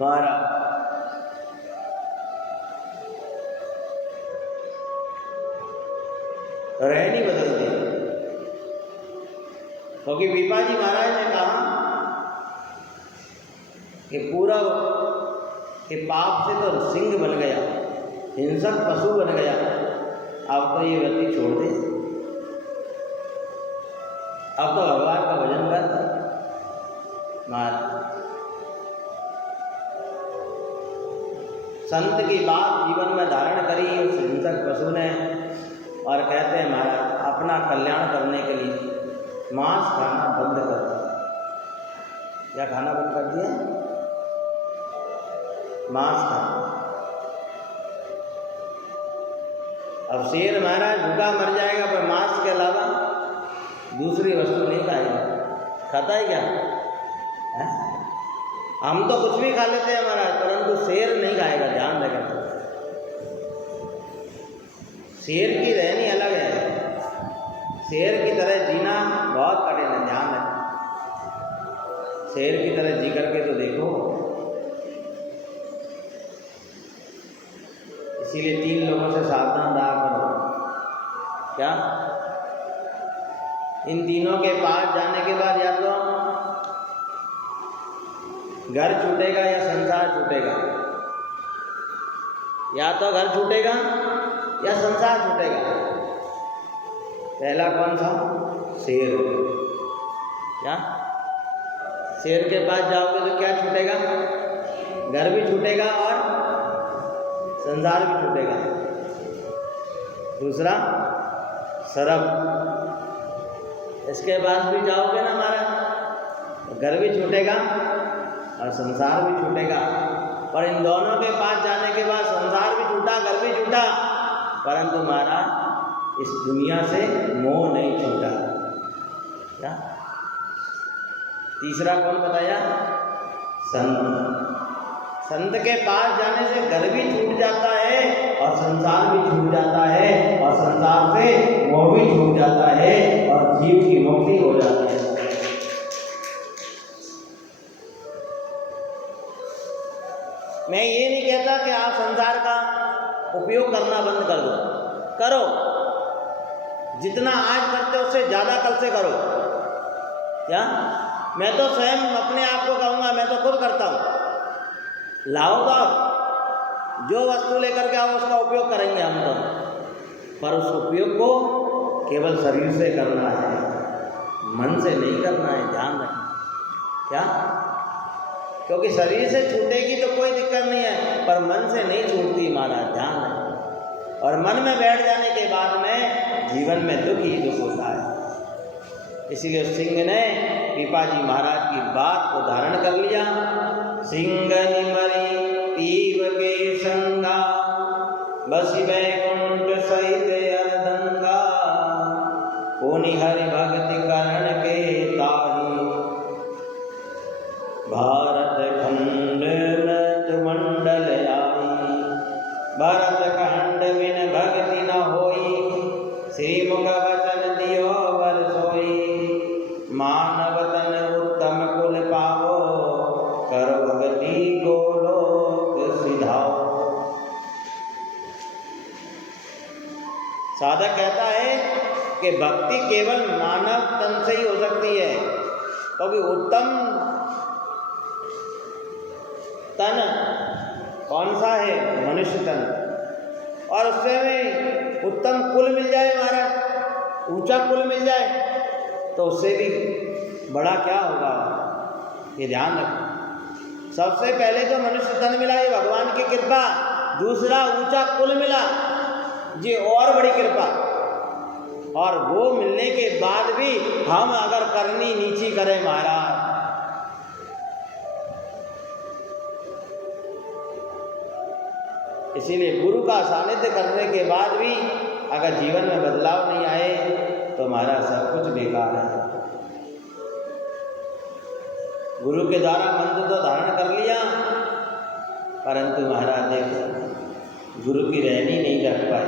महाराज रहनी बदल दी, क्योंकि पीपाजी महाराज ने कहा कि पूरा के पाप से तो सिंह बन गया, हिंसक पशु बन गया, अब तो ये व्यक्ति छोड़ दे, अब तो भगवान का भजन कर। महाराज संत की बात जीवन में धारण करी उस हिंसक पशु ने, और कहते हैं महाराज अपना कल्याण करने के लिए मांस खाना बंद कर दिया। क्या खाना बंद कर दिया? मांस खाना। अब शेर महाराज भूखा मर जाएगा पर मांस के अलावा दूसरी वस्तु नहीं खाएगा। खाता है क्या? है? हम तो कुछ भी खा लेते हैं महाराज, परंतु शेर नहीं खाएगा, ध्यान रखें। शेर की रहनी अलग है, शेर की तरह जीना बहुत कठिन है, ध्यान रखें। शेर की तरह जी करके तो देखो। इसीलिए 3 लोगों से सावधान रहा करो। क्या? इन तीनों के पास जाने के बाद या तो घर छूटेगा या संसार छूटेगा, या तो घर छूटेगा या संसार छूटेगा। पहला कौन सा? शेर। क्या? शेर के पास जाओगे तो क्या छूटेगा? घर भी छूटेगा और संसार भी छूटेगा। दूसरा सर्प, इसके पास भी जाओगे ना महाराज, घर भी छूटेगा और संसार भी छूटेगा। पर इन दोनों के पास जाने के बाद संसार भी छूटा, घर भी छूटा, परंतु महाराज इस दुनिया से मोह नहीं छूटा। क्या? तीसरा कौन बताया? संत। संत के पास जाने से घर भी छूट जाता है और संसार भी छूट जाता है, और संसार से मोह भी छूट जाता है और जीव की मुक्ति हो जाती है। मैं ये नहीं कहता कि आप संसार का उपयोग करना बंद कर दो, करो, जितना आज करते हो उससे ज़्यादा कल से करो। क्या? मैं तो स्वयं अपने आप को कहूँगा, मैं तो खुद करता हूँ। लाओ तो आप जो वस्तु लेकर के आओ उसका उपयोग करेंगे हम तो, पर उस उपयोग को केवल शरीर से करना है, मन से नहीं करना है, ध्यान रखें। क्या? क्योंकि शरीर से छूटेगी तो कोई दिक्कत नहीं है, पर मन से नहीं छूटती महाराज, ध्यान रखें। और मन में बैठ जाने के बाद में जीवन में दुख ही दुख होता है। इसीलिए सिंह ने पीपाजी महाराज की बात को धारण कर लिया। सिंह निमरी पीव के संगा, बसी बैकुंठ सहित अरदंगा, पुनि हरि भक्ति करण के ताही, भारत खंड नत मंडल आई, भरत खंड बिन भक्ति न होई, श्री मुख वचन दियो वर सोई, मानव तन उत्तम कुल पावो, कर भक्ति गोलोक सिधाओ। साधक कहता है कि भक्ति केवल मानव तन से ही हो सकती है, क्योंकि उत्तम तन कौन सा है? मनुष्य तन। और उससे भी उत्तम कुल मिल जाए महाराज, ऊंचा कुल मिल जाए, तो उससे भी बड़ा क्या होगा, ये ध्यान रखो। सबसे पहले तो मनुष्य तन मिला, ये भगवान की कृपा। दूसरा ऊंचा कुल मिला, ये और बड़ी कृपा। और वो मिलने के बाद भी हम अगर करनी नीची करें महाराज, इसीलिए गुरु का सानिध्य करने के बाद भी अगर जीवन में बदलाव नहीं आए तो हमारा सब कुछ बेकार है। गुरु के द्वारा मंत्र तो धारण कर लिया, परंतु महाराज देखो गुरु की रहनी नहीं रख पाए।